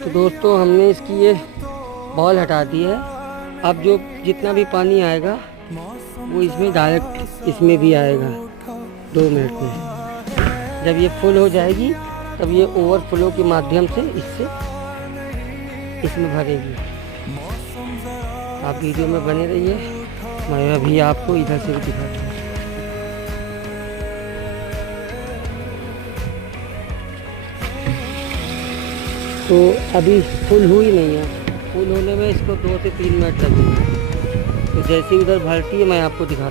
तो दोस्तों हमने इसकी ये बॉल हटा दी है। अब जो जितना भी पानी आएगा वो इसमें डायरेक्ट इसमें भी आएगा 2 मिनट में। जब ये फुल हो जाएगी तब ये ओवरफ्लो के माध्यम से इससे इसमें भरेगी। आप वीडियो में बने रहिए, मैं अभी आपको इधर से भी दिखाता हूँ। तो अभी फुल हुई नहीं है, फुल होने में इसको 2 से 3 मिनट लगेंगे। तो जैसे उधर भरती है मैं आपको दिखाता हूँ।